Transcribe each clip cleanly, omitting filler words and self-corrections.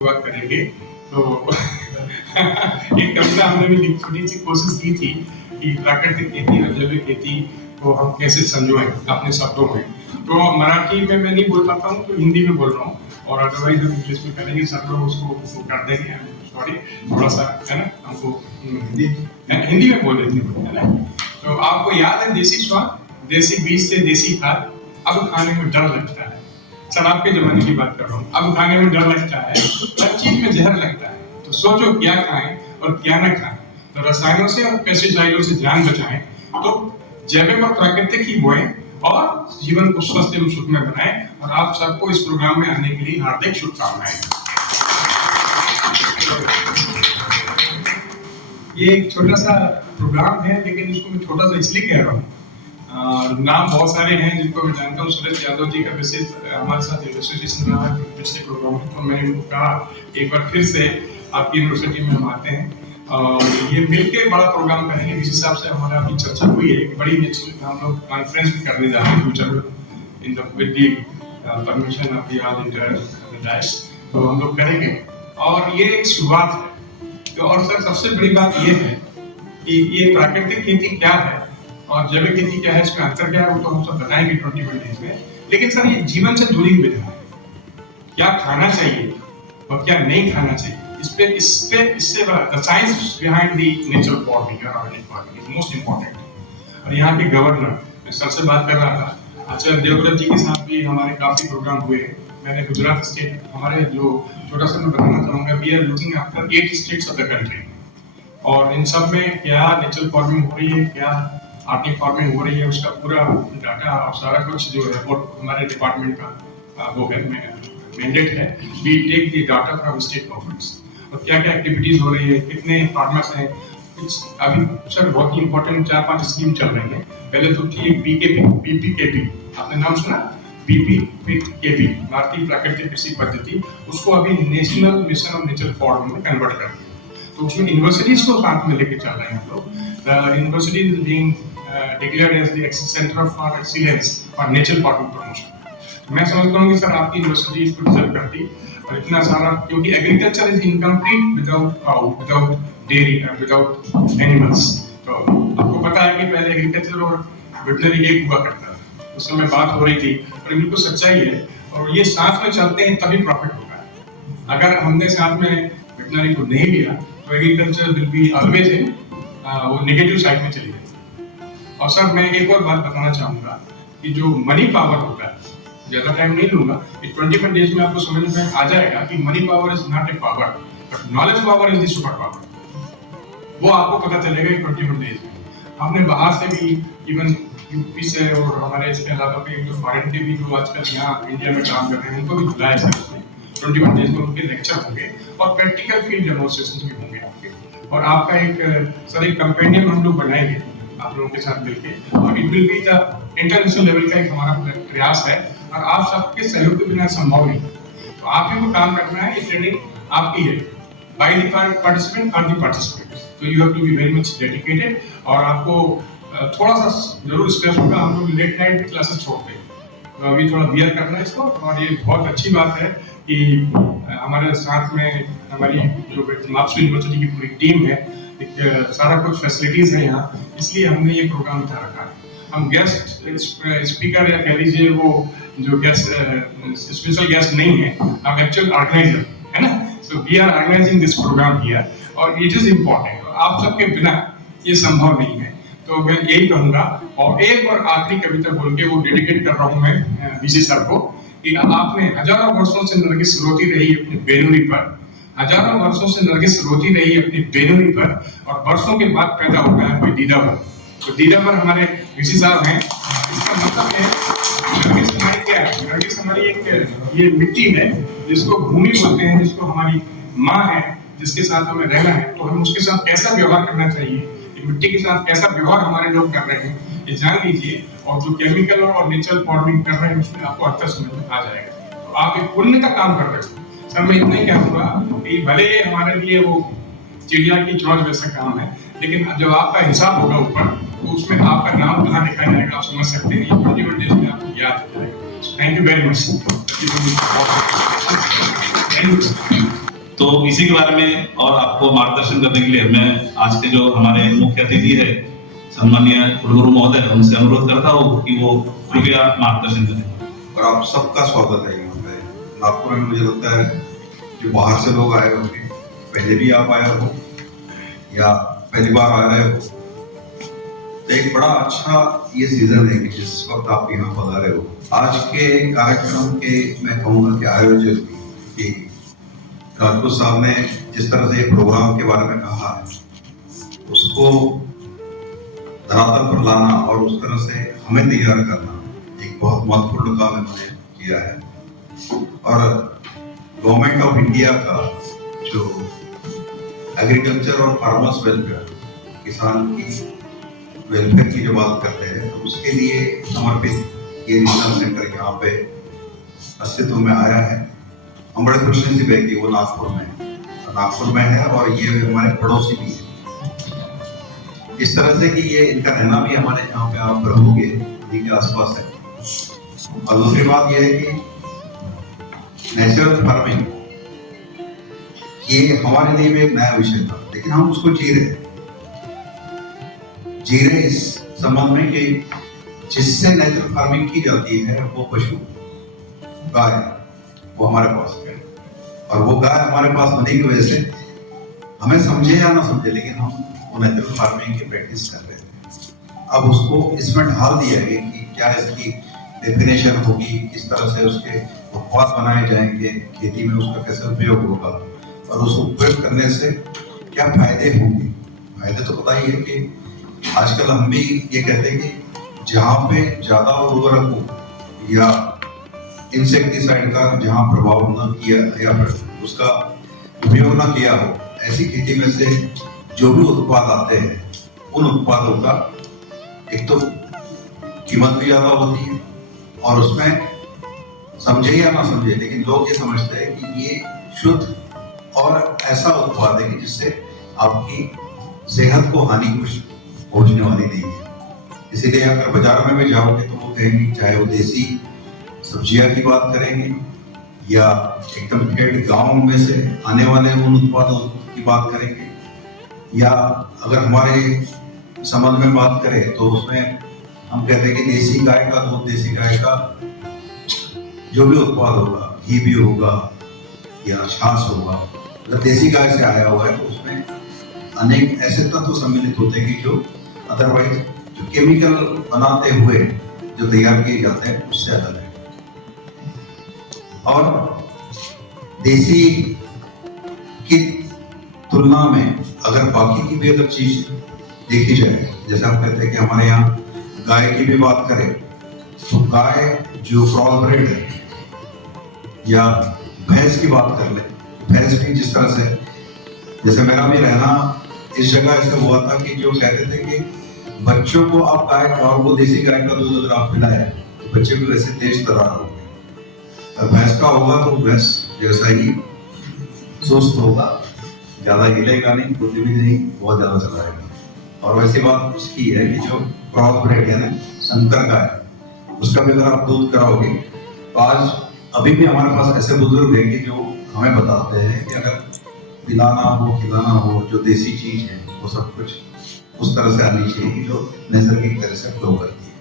बात करेंगे तो एक कविता हमने भी लिखने की कोशिश की थी कि प्राकृतिक खेती और जैविक खेती को हम कैसे समझाएं अपने शब्दों में। तो मराठी में मैं नहीं बोल पाता हूँ तो हिंदी में बोल रहा हूँ, और अदरवाइज हम इंग्लिश में करेंगे, सब लोग उसको कर देंगे। सॉरी, थोड़ा सा है ना, हमको हिंदी में बोल देते हैं, है ना। तो आपको याद है देसी स्वाद, देसी बीज से देसी खाद, अब खाने में डर लगता है। शराब के जमाने की बात कर रहा हूँ, अब खाने में डर लगता है, हर चीज में जहर लगता है। तो सोचो क्या खाएं और क्या न खाएं। तो रसायनों से और पेस्टिसाइडों से ध्यान बचाएं, तो जैविक और प्राकृतिक ही बोएं और जीवन को स्वस्थ एवं सुखमय बनाएं। और आप सबको इस प्रोग्राम में आने के लिए हार्दिक शुभकामनाएं। ये एक छोटा सा प्रोग्राम है, लेकिन इसको मैं छोटा सा इसलिए कह रहा हूँ, नाम बहुत सारे हैं जिनको मैं जानता हूँ। सूरज यादव जी का विशेष हमारे साथ एसोसिएशन रहा पिछले प्रोग्राम में, तो मैंने उनको कहा एक बार फिर से आपकी यूनिवर्सिटी में हम आते हैं और ये मिलकर बड़ा प्रोग्राम करेंगे। इस हिसाब से हमारा अभी चर्चा हुई है, एक बड़ी हम लोग कॉन्फ्रेंस भी करने जा रहे हैं फ्यूचर में, in the with the permission of the all international, तो हम लोग करेंगे। और ये एक शुरुआत है। तो और सर सबसे बड़ी बात ये है कि ये प्राकृतिक खेती क्या है और जैविक खेती क्या है, इसमें अंतर क्या है, वो तो हम सब बताएंगे 21 डेज में। लेकिन सर ये जीवन से जुड़ी हुई विधा है, क्या खाना चाहिए और क्या नहीं खाना चाहिए, इससे the science behind the natural farming और organic farming is most important. और यहाँ के गवर्नर, मैं सर से बात कर रहा था, आचार्य देवव्रत जी के साथ भी हमारे काफी प्रोग्राम हुए हैं। मैंने गुजरात स्टेट, हमारे जो छोटा सा मैं बताना चाहूंगा, we are looking after 8 states of the country, और इन सब में क्या नेचुरल फार्मिंग हो रही है, क्या आर्टिक फार्मिंग हो रही है, उसका पूरा डाटा और सारा कुछ जो रिपोर्ट हमारे डिपार्टमेंट का वो है, मैंडेट है। We take the data from state governments, और क्या क्या एक्टिविटीज हो रही है, कितने फार्मर्स हैं। अभी सर बहुत ही इंपॉर्टेंट 4-5 स्कीम चल रही है। पहले तो थी एक बीपीकेपी, आपने नाम सुना? बीपीकेपी, भारतीय प्राकृतिक कृषि पद्धति, उसको अभी national mission on natural farming में कन्वर्ट कर दिया। तो उसमें यूनिवर्सिटीज को साथ में लेके चल रहे हैं हम लोग। The university is being declared as the Center for Excellence for Nature Farming Promotion। मैं समझता हूँ कि सर आपकी यूनिवर्सिटी इसको डिजर्व करती, और इतना सारा, क्योंकि agriculture is incomplete without cow, without dairy, without animals. तो आपको पता है कि पहले एग्रीकल्चर और वेटनरी एक हुआ करता था, उस समय बात हो रही थी, और बिल्कुल सच्चाई है। और ये साथ में चलते हैं तभी प्रॉफिट होगा है। अगर हमने साथ में वेटनरी को नहीं लिया तो agriculture will be always in वो नेगेटिव साइड में चली जाएगी। और सर मैं एक और बात बताना चाहूंगा कि जो मनी पावर होता है, ज्यादा टाइम नहीं लूंगा, 21 डेज में आपको समझ में आ जाएगा कि money power is not a power, but knowledge power is the super power. वो आपको पता चलेगा 21 डेज में। हमने बाहर से भी, इवन यूपी से और हमारे इसके अलावा भी जो फॉरेन के भी जो आजकल यहाँ इंडिया में काम कर रहे हैं, उनको भी बुलाया सर इसमें 21 डेज में। उनके लेक्चर होंगे और प्रैक्टिकल फील्ड डेमोन्स्ट्रेशन भी होंगे आपके, और आपका एक कंपेनियन हम लोग बनाएंगे आप लोगों के साथ मिलके, और it will be the international level का एक हमारा प्रयास है, और आप सबके सहयोग के बिना संभव नहीं। तो आप ही को काम करना है, ये ट्रेनिंग आपकी है, बाय द पार्टिसिपेंट और द पार्टिसिपेंट्स। तो you have to be very much dedicated, और आपको थोड़ा सा जरूर स्ट्रेस होगा। हम लोग लेट नाइट क्लासेस छोड़ते हैं, तो अभी थोड़ा बियर करना है इसको। और ये बहुत अच्छी बात है कि हमारे साथ में हमारी जो माप्सू यूनिवर्सिटी की पूरी टीम है, सारा कुछ फैसिलिटीज है यहाँ, इसलिए हमने ये प्रोग्राम उठा रखा है। हम गेस्ट स्पीकर या कह लीजिए वो जो गेस्ट स्पेशल गेस्ट नहीं है, हम एक्चुअल ऑर्गेनाइजर है ना। So we are organising this programme here, और इट इज इम्पोर्टेंट। आप सबके बिना ये संभव नहीं है। तो मैं यही कहूंगा, और एक और आखिरी कविता बोल के वो डेडिकेट कर रहा हूँ मैं विजय सर को, कि आपने हजारों वर्षों से नरगिस रोती रही अपनी बेनुरी पर, हजारों वर्षों से नरगिस रोती रही अपनी बेनुरी पर, और वर्षों के बाद पैदा होता है कोई दीदावर। तो दीदावर हमारे ऋषि साहब हैं। इसका मतलब है नरगिस हमारी क्या है? नरगिस हमारी एक ये मिट्टी है जिसको भूमि बोलते हैं, जिसको हमारी माँ है, जिसके साथ हमें रहना है। तो हम उसके साथ कैसा व्यवहार करना चाहिए, मिट्टी के साथ कैसा व्यवहार हमारे लोग कर रहे हैं, ये जान लीजिए। और जो केमिकल और नेचुरल फार्मिंग कर रहे हैं, उसमें आपको अंतर समझ में आ जाएगा। तो आप एक पुण्य का काम कर रहे हो। सर मैं इतना ही कहूँगा कि भले हमारे लिए वो चिड़िया की चोंच वैसा काम है, लेकिन जब आपका हिसाब होगा ऊपर, तो उसमें आपका नाम कहाँ लिखा जाएगा आप समझ सकते हैं। ये 21 डेज में आपको याद हो जाएगा। Thank you very much. तो इसी के बारे में और आपको मार्गदर्शन करने के लिए मैं आज के जो हमारे मुख्य अतिथि है सम्मानीय कुलगुरु महोदय, उनसे अनुरोध करता हूँ कि वो कृपया मार्गदर्शन करें। और आप सबका स्वागत है यहाँ पे नागपुर में। मुझे लगता है जो बाहर से लोग आए होंगे, पहले भी आप आए हो या पहली बार आ रहे हो, तो एक बड़ा अच्छा ये सीजन है कि जिस वक्त आप यहाँ पधारे हो। आज के कार्यक्रम के मैं कहूँगा कि आयोजक कि राजपूत साहब ने जिस तरह से प्रोग्राम के बारे में कहा है, उसको धरातल पर लाना और उस तरह से हमें तैयार करना एक बहुत महत्वपूर्ण काम इन्होंने किया है। और गवर्नमेंट ऑफ इंडिया का जो एग्रीकल्चर और फार्मर्स वेलफेयर, किसान की वेलफेयर की जो बात करते हैं, तो उसके लिए समर्पित ये रीजनल सेंटर यहाँ पे अस्तित्व में आया है। हम बड़े खुशनसीब है कि वो नागपुर में है और ये हमारे पड़ोसी भी है। इस तरह से कि ये इनका रहना भी हमारे यहाँ पे आप रहोगे नदी के आसपास है। और दूसरी बात यह है कि नेचुरल फार्मिंग ये हमारे लिए भी एक नया विषय था, लेकिन हम उसको जी रहे इस संबंध में कि जिससे नेचुरल फार्मिंग की जाती है वो पशु गाय, वो हमारे पास है। और वो गाय हमारे पास होने की वजह से हमें समझे या ना समझे, लेकिन हम वो नेचुरल फार्मिंग की प्रैक्टिस कर रहे हैं। अब उसको इसमें ढाल दिया गया कि क्या इसकी डेफिनेशन होगी, किस तरह से उसके उत्पाद बनाए जाएंगे, खेती में उसका कैसे उपयोग होगा और उसको उपयोग करने से क्या फायदे होंगे। फायदे तो पता ही है कि आजकल हम भी ये कहते हैं कि जहाँ पे ज्यादा उर्वरक हो या इंसेक्टिसाइड का जहाँ प्रभाव न किया या फिर उसका उपयोग न किया हो, ऐसी खेती में से जो भी उत्पाद आते हैं उन उत्पादों का एक तो कीमत भी ज्यादा होती है और उसमें समझे या ना समझे, लेकिन लोग ये समझते हैं कि ये शुद्ध और ऐसा उत्पाद है कि जिससे आपकी सेहत को हानि कुछ पहुंचने वाली नहीं है। इसीलिए अगर बाजार में भी जाओगे तो वो कहेंगे, चाहे वो देसी सब्जियां की बात करेंगे या एकदम ठेठ गांव में से आने वाले उन उत्पादों की बात करेंगे, या अगर हमारे संबंध में बात करें तो उसमें हम कहते हैं कि देसी गाय का दूध, देसी गाय का जो भी उत्पाद होगा, घी भी होगा या छाछ होगा, अगर देसी गाय से आया हुआ है तो उसमें अनेक ऐसे तत्व सम्मिलित होते हैं कि जो अदरवाइज जो केमिकल बनाते हुए जो तैयार किए जाते हैं उससे अलग है। और देसी की तुलना में अगर बाकी की भी अगर चीज देखी जाए, जैसे आप कहते हैं कि हमारे यहाँ गाय की भी बात करें तो गाय जो क्रॉस ब्रीड है, या भैंस की बात कर ले, भैंस भी जिस तरह से, जैसे मेरा भी रहना इस जगह ऐसा हुआ था कि जो कहते थे कि बच्चों को आप गाय का और वो देसी गाय का दूध अगर आप पिलाए तो बच्चे भी वैसे तेज तरार होंगे, और भैंस का होगा तो भैंस जैसा ही सुस्त होगा, ज्यादा हिलेगा नहीं, बुद्धि भी नहीं बहुत ज्यादा चलाएगा। और वैसी बात उसकी है कि जो क्रॉस ब्रीड है ना, संकर गाय, उसका भी अगर आप दूध कराओगे तो आज अभी भी हमारे पास ऐसे बुजुर्ग हैं कि जो हमें बताते हैं कि अगर पिलाना हो, खिलाना हो, जो देसी चीज है वो सब कुछ उस तरह से आनी चाहिए जो नैसर्गिक तरह से फ्लो करती है।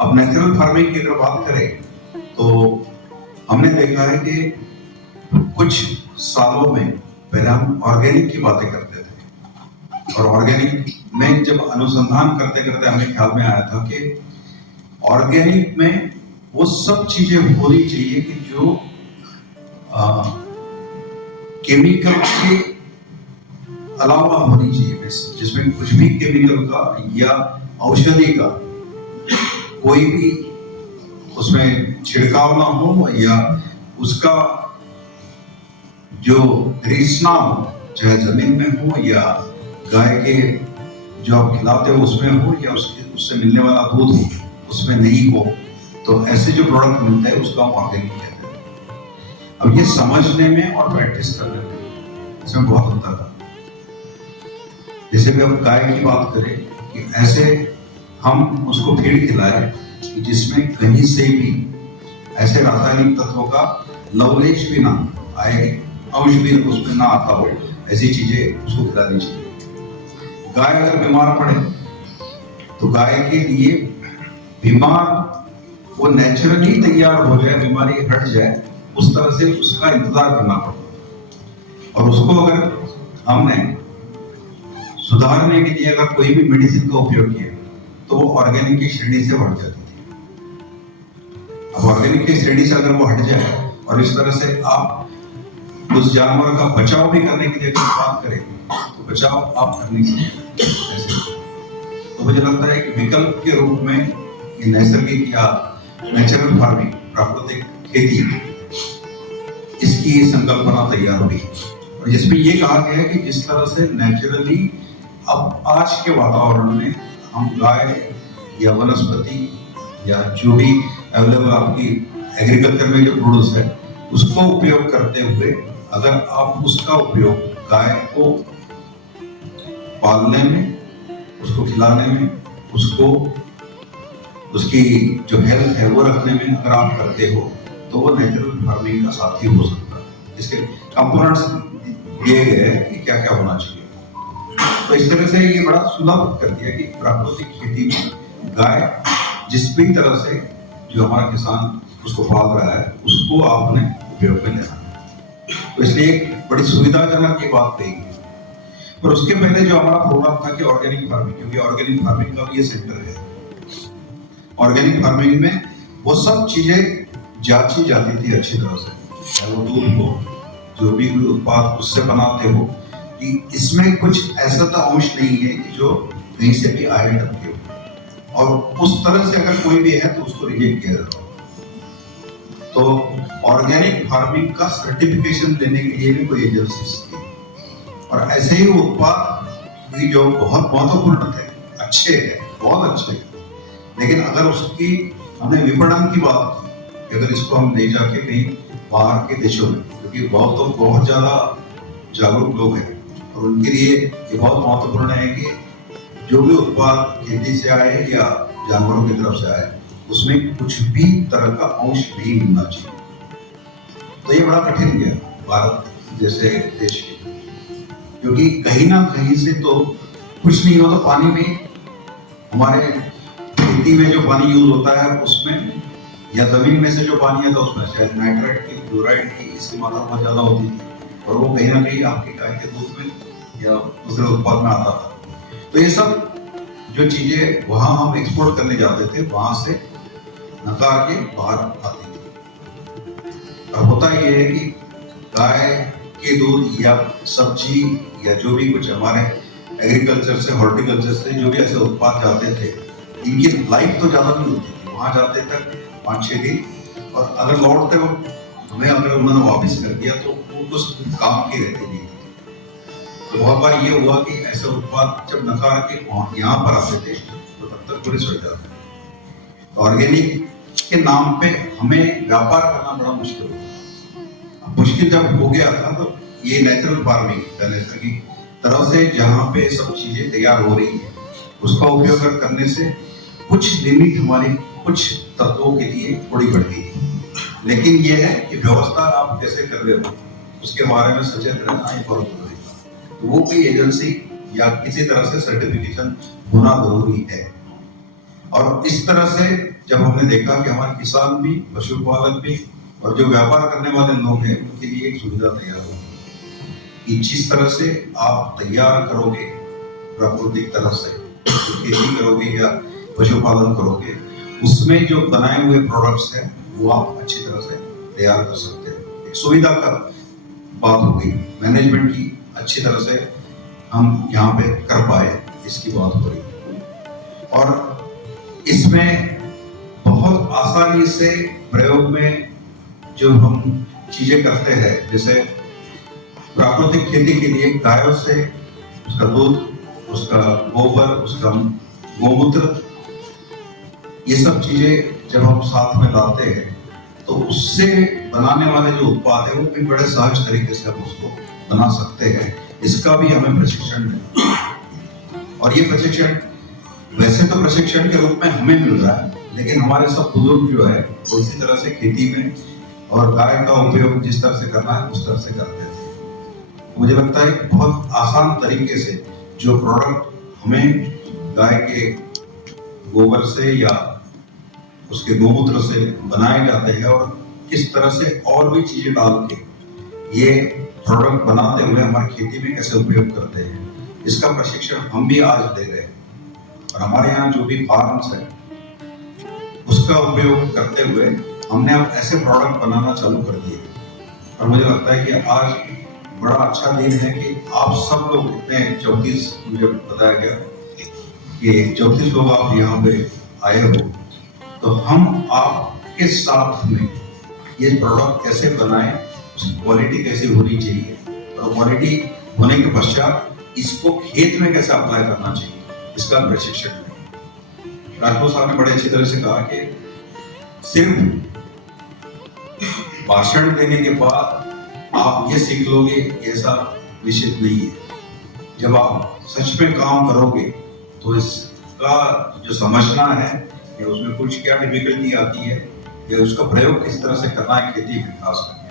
अब नेचुरल फार्मिंग की अगर बात करें तो हमने देखा है कि कुछ सालों में पहले हम ऑर्गेनिक की बातें करते थे, और ऑर्गेनिक में जब अनुसंधान करते करते हमें ख्याल में आया था कि ऑर्गेनिक में वो सब चीजें होनी चाहिए कि जो केमिकल के अलावा होनी चाहिए, जिसमें कुछ भी केमिकल का या औषधि का कोई भी उसमें छिड़काव ना हो या उसका जो ग्रीस ना हो, चाहे जमीन में हो या गाय के जो आप खिलाते हो उसमें हो या उससे मिलने वाला दूध हो उसमें नहीं हो, तो ऐसे जो प्रोडक्ट मिलता है उसका हम ऑर्गेनिक कहते हैं। अब ये समझने में और प्रैक्टिस करने में इसमें बहुत अंतर है। जैसे भी हम गाय की बात करें कि ऐसे हम उसको फीड खिलाए कि जिसमें कहीं से भी ऐसे रासायनिक तत्वों का लवलेश भी ना आए, अंश भी उसमें ना आता हो, ऐसी चीजें उसको खिलानी चाहिए। गाय अगर बीमार पड़े तो गाय के लिए बीमार वो नेचुरली तैयार हो जाए, बीमारी हट जाए, उस तरह से उसका इंतजार करना पड़ता है। और उसको अगर हमने सुधारने के लिए अगर कोई भी मेडिसिन का उपयोग किया तो वो ऑर्गेनिक की श्रेणी से हट जाती थी। अब ऑर्गेनिक की श्रेणी से अगर वो हट जाए और इस तरह से आप उस जानवर का बचाव भी करने के लिए अगर बात करें तो बचाव आप कर नहीं सकते ऐसे। तो मुझे लगता है कि विकल्प के रूप में ये नैसर्गिक या नेचुरल फार्मिंग, प्राकृतिक खेती, इसकी संकल्पना तैयार हुई और जिसमें ये कहा गया है कि जिस तरह से नेचुरली अब आज के वातावरण में हम गाय या वनस्पति या जो भी अवेलेबल आपकी एग्रीकल्चर में जो प्रोड्यूस है उसको उपयोग करते हुए अगर आप उसका उपयोग गाय को पालने में, उसको खिलाने में, उसको उसकी जो हेल्थ है वो रखने में अगर आप करते हो तो वो नेचुरल फार्मिंग का साथी हो सकता है। इसके कंपोनेंट्स दिए गए हैं कि क्या क्या होना चाहिए। तो इस तरह से ये बड़ा सुलभ कर दिया कि प्राकृतिक खेती में गाय जिस भी तरह से जो हमारा किसान उसको पाल रहा है उसको आपने उपयोग में लेना है। तो इसलिए एक बड़ी सुविधाजनक ये बात कही गई। पर उसके पहले जो हमारा प्रोग्राम था कि ऑर्गेनिक फार्मिंग, क्योंकि ऑर्गेनिक फार्मिंग का भी ये सेंटर है। ऑर्गेनिक फार्मिंग में वो सब चीजें जांची जाती थी अच्छी तरह से, चाहे वो दूध हो, जो भी उत्पाद उससे बनाते हो, कि इसमें कुछ ऐसा तो अंश नहीं है कि जो कहीं से भी आए डरते हो, और उस तरह से अगर कोई भी है तो उसको रिजेक्ट किया जाता है। तो ऑर्गेनिक फार्मिंग का सर्टिफिकेशन लेने के लिए भी कोई एजेंसी थी और ऐसे ही उत्पाद भी जो बहुत महत्वपूर्ण थे, अच्छे हैं, बहुत अच्छे हैं, लेकिन अगर उसकी हमने विपणन की बात की कि अगर इसको हम ले जाके कहीं बाहर के देशों में, क्योंकि बहुत ज्यादा जागरूक लोग हैं और उनके लिए ये बहुत महत्वपूर्ण है कि जो भी उत्पाद खेती से आए या जानवरों की तरफ से आए उसमें कुछ भी तरह का अंश नहीं मिलना चाहिए। तो ये बड़ा कठिन गया भारत जैसे देश के, क्योंकि कहीं ना कहीं से तो कुछ नहीं होता। पानी में हमारे खेती में जो पानी यूज होता है उसमें या जमीन में से जो पानी आता है उसमें शायद नाइट्रेट की, क्लोराइड की इसकी मात्रा बहुत ज्यादा होती थी और वो कहीं ना कहीं आपके गाय के दूध में या दूसरे उत्पाद में आता था। तो ये सब जो चीजें वहां हम एक्सपोर्ट करने जाते थे वहां से नकार के बाहर आती थी। अब होता ये है कि गाय के दूध या सब्जी या जो भी कुछ हमारे एग्रीकल्चर से, हॉर्टिकल्चर से जो भी ऐसे उत्पाद जाते थे, इनकी लाइफ तो ज्यादा नहीं होती थी, वहां जाते तक 5-6 दिन, और अगर लौटते वक्त हमें अगर उन्होंने वापस कर दिया तो वो कुछ काम की रहती नहीं। तो बहुत बार ये हुआ कि ऐसे उत्पाद जब नकार के यहाँ पर आते थे तो तब तक पुलिस हो जाती। ऑर्गेनिक के नाम पे हमें व्यापार करना बड़ा मुश्किल होता। मुश्किल जब हो गया था तो ये नेचुरल फार्मिंग की तरफ से जहाँ पे सब चीजें तैयार हो रही है उसका उपयोग करने से कुछ लिमिट हमारी कुछ तत्वों के लिए थोड़ी बढ़ गई, लेकिन ये है कि व्यवस्था आप कैसे कर रहे हो उसके बारे में सचेत रहना ही बहुत जरूरी है। तो वो कोई एजेंसी या किसी तरह से सर्टिफिकेशन होना जरूरी है। और इस तरह से जब हमने देखा कि हमारे किसान भी, पशुपालक भी और जो व्यापार करने वाले लोग हैं उनके लिए एक सुविधा तैयार होगी कि जिस तरह से आप तैयार करोगे प्राकृतिक तरह से खेती करोगे या पशुपालन करोगे, उसमें जो बनाए हुए प्रोडक्ट्स हैं वो आप अच्छी तरह से तैयार कर सकते हैं। एक सुविधा का बात हो गई, मैनेजमेंट की अच्छी तरह से हम यहाँ पे कर पाए, इसकी बात हो रही। और इसमें बहुत आसानी से प्रयोग में जो हम चीजें करते हैं, जैसे प्राकृतिक खेती के लिए गायों से उसका दूध, उसका गोबर, उसका गोमूत्र, ये सब चीजें जब हम साथ में लाते हैं तो उससे बनाने वाले जो उत्पाद है वो भी बड़े सहज तरीके से हम उसको बना सकते हैं। इसका भी हमें प्रशिक्षण मिला और ये प्रशिक्षण वैसे तो प्रशिक्षण के रूप में हमें मिल रहा है, लेकिन हमारे सब बुजुर्ग जो है वो इसी तरह से खेती में और गाय का उपयोग जिस तरह से करना है उस तरह से करते थे। मुझे लगता है कि बहुत आसान तरीके से जो प्रोडक्ट हमें गाय के गोबर से या उसके गोमूत्र से बनाए जाते हैं और किस तरह से और भी चीजें डाल के ये प्रोडक्ट बनाते हुए हमारी खेती में कैसे उपयोग करते हैं, इसका प्रशिक्षण हम भी आज दे रहे हैं। और हमारे यहाँ जो भी फार्म्स है उसका उपयोग करते हुए हमने अब ऐसे प्रोडक्ट बनाना चालू कर दिए। और मुझे लगता है कि आज बड़ा अच्छा दिन है कि आप सब लोग इतने 34, मुझे बताया गया कि 34 लोग आप यहाँ पे आए हो, तो हम आपके साथ में ये प्रोडक्ट कैसे बनाएं, उसकी क्वालिटी कैसे होनी चाहिए और क्वालिटी होने के पश्चात इसको खेत में कैसे अप्लाई करना चाहिए, इसका प्रशिक्षण है। राजपूत साहब ने बड़े अच्छी तरह से कहा कि सिर्फ भाषण देने के बाद आप ये सीख लोगे ऐसा निश्चित नहीं है। जब आप सच में काम करोगे तो इसका जो समझना है कि उसमें कुछ क्या डिफिकल्टी आती है या उसका प्रयोग किस तरह से करना है खेती में खास करके,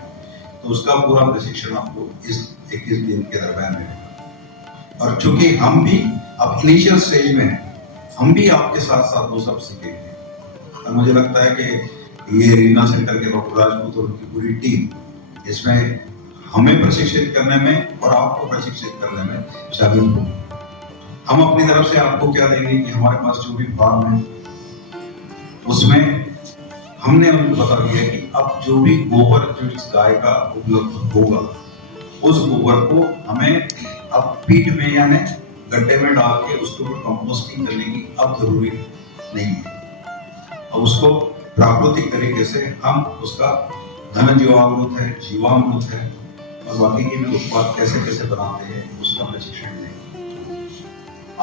तो उसका पूरा प्रशिक्षण आपको इस 21 दिन के दरम्यान मिलेगा। और चूंकि हम भी अब इनिशियल स्टेज में हैं, हम भी आपके साथ साथ वो सब सीखेंगे। और मुझे लगता है कि ये रीजनल सेंटर के डॉक्टर राजपूत और उनकी पूरी टीम इसमें हमें प्रशिक्षित करने में और आपको प्रशिक्षित करने में शामिल हो। हम अपनी तरफ से आपको क्या देंगे कि हमारे पास जो भी फार्म है उसमें हमने उनको बता दिया कि अब जो भी गोबर जो इस गाय का उपलब्ध होगा उस गोबर को हमें अब पीट में यानी गड्ढे में डाल के उसके ऊपर कंपोस्टिंग करने की अब जरूरी नहीं है। अब उसको प्राकृतिक तरीके से हम उसका घन जीवामृत है, जीवामृत है और बाकी के भी उत्पाद कैसे कैसे बनाते हैं उसका प्रशिक्षण देंगे।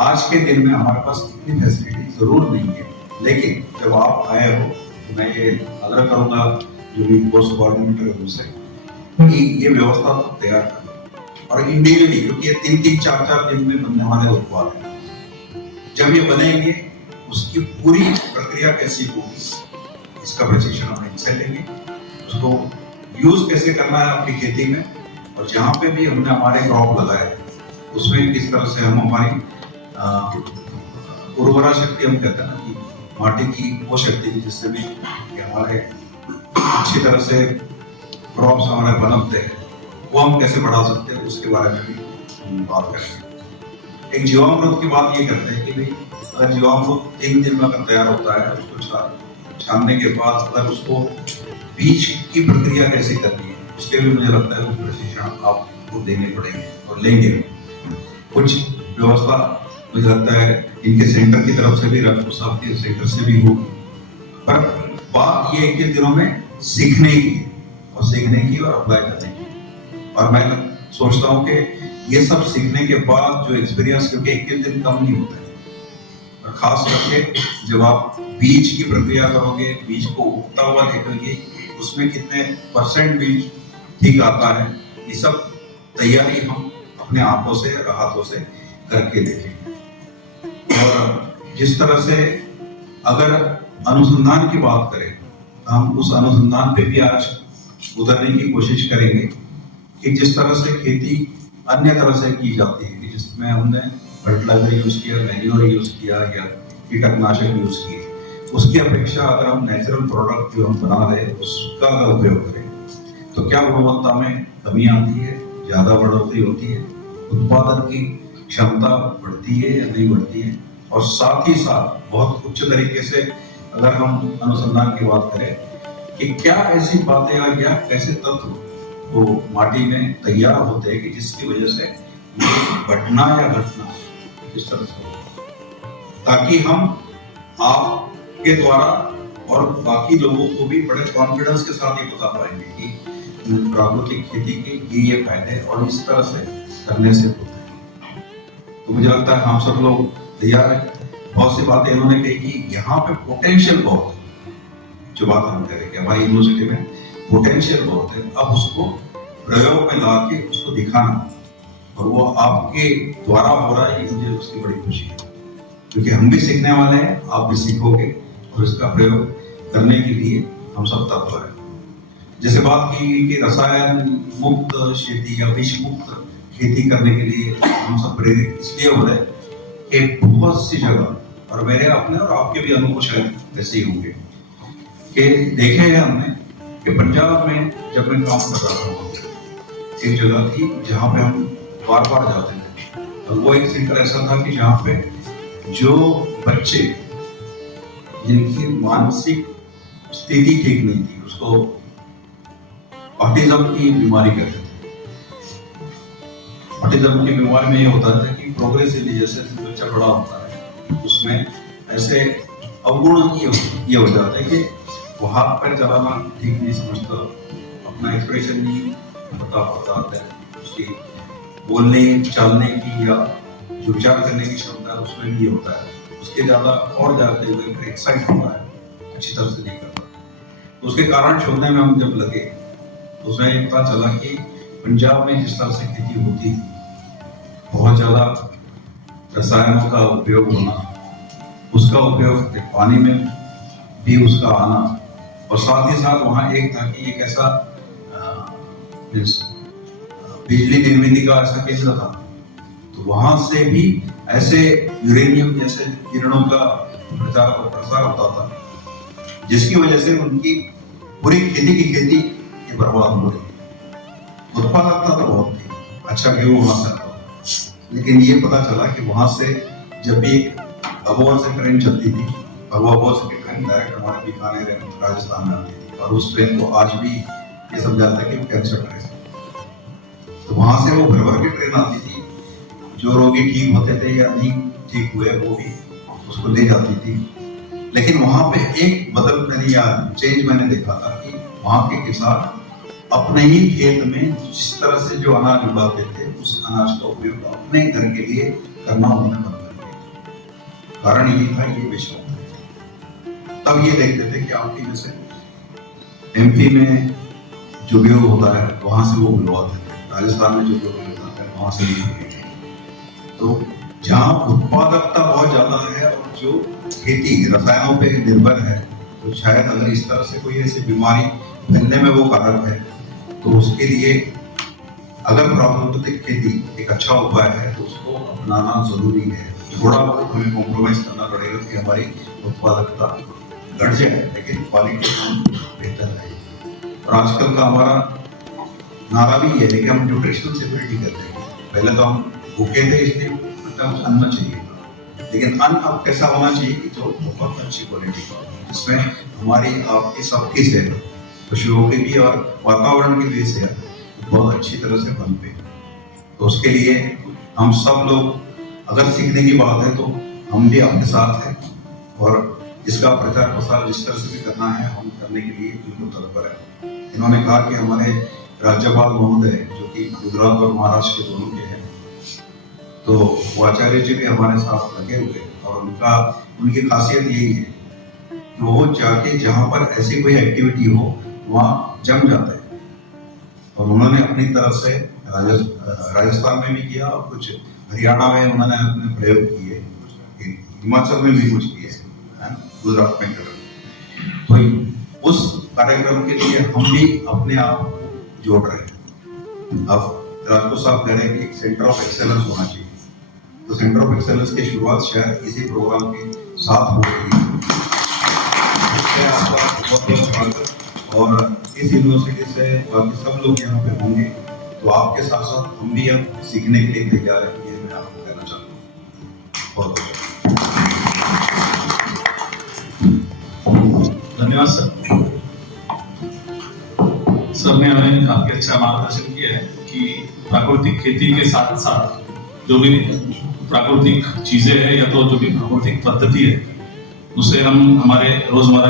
आज के दिन में हमारे पास इतनी फैसिलिटी जरूर नहीं है, लेकिन जब आप आए हो तो मैं ये आग्रह करूंगा जो भी पोस्ट कोऑर्डिनेटर है उनसे कि ये व्यवस्था तो तैयार करें और इंडिविजुअली, क्योंकि ये 3-3, 4-4 दिन में बनने वाले उत्पाद हैं। जब ये बनेंगे उसकी पूरी प्रक्रिया कैसी होगी इसका प्रशिक्षण हम इनसे लेंगे। उसको यूज कैसे करना है अपनी खेती में और जहाँ पे भी हमने हमारे क्रॉप लगाए उसमें किस तरह से हम हमारी उर्वरा शक्ति, हम कहते हैं ना कि माटी की वो शक्ति जिससे भी कि हमारे अच्छी तरह से क्रॉप्स हमारे बनते हैं वो हम कैसे बढ़ा सकते हैं उसके बारे में भी हम बात करेंगे। एक जीवामृत की बात ये करते हैं कि भाई अगर जीवामृत 3 दिन में अगर तैयार होता है उसको छानने के बाद अगर उसको बीज की प्रक्रिया कैसे करनी है उसके भी मुझे लगता है प्रशिक्षण आपको देने पड़ेंगे और लेंगे। कुछ व्यवस्था मुझे लगता है इनके सेंटर की तरफ से भी, राजपूत साहब के सेंटर से भी होगी, पर बात ये 21 दिनों में सीखने की और अप्लाई करने की। और मैं सोचता हूँ कि ये सब सीखने के बाद जो एक्सपीरियंस, क्योंकि 21 दिन कम नहीं होता है, और खास करके जब आप बीज की प्रक्रिया करोगे, बीज को उगता हुआ देखेंगे, उसमें कितने % बीज ठीक आता है, ये सब तैयारी हम अपने आंखों से हाथों से करके देखेंगे। और जिस तरह से अगर अनुसंधान की बात करें हम उस अनुसंधान पे भी आज उतरने की कोशिश करेंगे कि जिस तरह से खेती अन्य तरह से की जाती है कि जिसमें हमने फर्टिलाइजर यूज किया, मैन्योर यूज किया या कीटनाशक यूज किए, उसकी अपेक्षा अगर हम नेचुरल प्रोडक्ट जो हम बना रहे हैं उसका अगर उपयोग करें तो क्या गुणवत्ता में कमी आती है, ज्यादा बढ़ोतरी होती है, उत्पादन की क्षमता बढ़ती है या नहीं बढ़ती है, और साथ ही साथ बहुत उच्च तरीके से अगर हम अनुसंधान की बात करें कि क्या ऐसी बातें या ऐसे तत्व वो माटी में तैयार होते हैं कि जिसकी वजह से बढ़ना या घटना इस तरह से हो, ताकि हम आपके द्वारा और बाकी लोगों को भी बड़े कॉन्फिडेंस के साथ ये बता पाएंगे कि प्राकृतिक खेती के ये फायदे और इस तरह से करने से होते हैं। तो मुझे लगता है हम सब लोग तैयार हैं। बहुत सी बातें इन्होंने कही कि यहाँ पे पोटेंशियल बहुत है, जो बात हम कह रहे हैं भाई यूनिवर्सिटी में पोटेंशियल बहुत है, अब उसको प्रयोग में ला के उसको दिखाना और वो आपके द्वारा हो रहा है, ये मुझे उसकी बड़ी खुशी है, क्योंकि हम भी सीखने वाले हैं, आप भी सीखोगे और इसका प्रयोग करने के लिए हम सब तत्पर हैं। जैसे बात की कि रसायन मुक्त खेती या विष मुक्त खेती करने के लिए हम सब प्रेरित इसलिए हो रहे कि बहुत सी जगह, और मेरे अपने और आपके भी अनुभव शायद ऐसे ही होंगे, कि देखे हैं हमने कि पंजाब में जब मैं काम कर रहा था, एक जगह थी जहाँ पे हम बार बार जाते थे, और वो एक सेंटर ऐसा था कि जहाँ पे जो बच्चे जिनकी मानसिक स्थिति ठीक नहीं थी, उसको ऑटिज्म की बीमारी कहते थे। ऑटिज्म की बीमारी में ये होता था कि प्रोग्रेसिवली जैसे बच्चा बड़ा होता है उसमें ऐसे अवगुण ये हो जाता है कि वो हाथ पैर चलाना ठीक नहीं समझता, अपना एक्सप्रेशन नहीं पता होता है, उसकी बोलने चालने की या जो विचार करने की क्षमता है उसमें भी ये होता है, उसके ज्यादा और जाते हुए एक्साइट होता है, अच्छी तरह से नहीं करता। तो उसके कारण शोधने में हम जब लगे तो उसमें ये पता चला कि पंजाब में जिस तरह से खेती होती थी, बहुत ज्यादा रसायनों का उपयोग होना, उसका उपयोग पानी में भी उसका आना, और साथ ही साथ वहाँ एक था कि एक ऐसा बिजली निर्मित का ऐसा केंद्र था, तो वहां से भी ऐसे यूरेनियम जैसे किरणों का प्रचार और प्रसार होता था, जिसकी वजह से उनकी पूरी खेती ये बर्बाद हो रही। उत्पादकता तो बहुत थी, अच्छा गेहूं वहां से आता था, लेकिन ये पता चला कि वहां से जब भी अबोहर से ट्रेन चलती थी, और वो अबोहर से ट्रेन डायरेक्ट हमारे बीकानेर राजस्थान में आती थी, और उस ट्रेन को आज भी ये समझा था कि वो कैंसर ट्रेन, तो वहां से वो भर के ट्रेन आती थी, जो रोगी ठीक होते थे या नहीं ठीक हुए वो भी उसको ले जाती थी। लेकिन वहां पे एक चेंज मैंने देखा था कि वहां के किसान अपने ही खेत में जिस तरह से जो अनाज उगाते थे, उस अनाज का उपयोग अपने घर के लिए करना उन्होंने बंद कर दिया। कारण यही था, ये विश्व तब ये देखते थे कि आपकी जैसे एमपी में जो गेहूं होता है वहां से वो बुलवाते थे, राजस्थान में जो गेहूं होता है वहां से नहीं। तो जहाँ उत्पादकता बहुत ज्यादा है और जो खेती रसायनों पे निर्भर है, तो शायद अगर इस तरह से कोई ऐसी बीमारी फैलने में वो कारक है, तो उसके लिए अगर प्राकृतिक खेती एक अच्छा उपाय है तो उसको अपनाना जरूरी है। थोड़ा बहुत हमें कॉम्प्रोमाइज करना पड़ेगा कि हमारी उत्पादकता घट जाए, लेकिन क्वालिटी बेहतर है। और आजकल का हमारा नारा भी है कि हम न्यूट्रिशनल सिक्योरिटी करते हैं। पहले तो हम भूखे थे इसलिए मतलब अन्न चाहिए, लेकिन अन्न अब कैसा होना चाहिए कि जो बहुत अच्छी क्वालिटी का, जिसमें हमारी आपकी सबकी सेहत, पशुओं की भी और वातावरण की भी सेहत बहुत अच्छी तरह से बन पे। तो उसके लिए हम सब लोग, अगर सीखने की बात है तो हम भी आपके साथ हैं, और इसका प्रचार प्रसार जिस तरह से भी करना है हम करने के लिए बिल्कुल तत्पर है। इन्होंने कहा कि हमारे राज्यपाल महोदय जो कि गुजरात और महाराष्ट्र के दोनों के हैं, तो वो आचार्य जी भी हमारे साथ लगे हुए, और उनकी खासियत यही है कि वो जाके जहाँ पर ऐसी कोई एक्टिविटी हो वहाँ जम जाते हैं। और उन्होंने अपनी तरफ से राजस्थान में भी किया, और कुछ हरियाणा में उन्होंने अपने प्रयोग किए, हिमाचल में भी कुछ किए, गुजरात में कर। तो उस कार्यक्रम के लिए हम भी अपने आप को जोड़ रहे हैं। अब राजपूत साहब कह रहे हैं कि एक सेंटर ऑफ एक्सेलेंस होना चाहिए, तो सेंटर ऑफ एक्सेलेंस की शुरुआत शायद इसी प्रोग्राम के साथ हो रही है। इससे आपका बहुत बहुत स्वागत। और इस यूनिवर्सिटी से बाकी सब लोग यहाँ पे होंगे, तो आपके साथ साथ हम भी अब सीखने के लिए तैयार हैं, ये मैं आपको कहना चाहता हूँ। बहुत बहुत धन्यवाद सर। सर ने हमें काफी अच्छा मार्गदर्शन किया है कि प्राकृतिक खेती के साथ साथ जो भी प्राकृतिक चीजें हैं या तो जो भी प्राकृतिक पद्धति है, उससे हम हमारे रोजमर्रा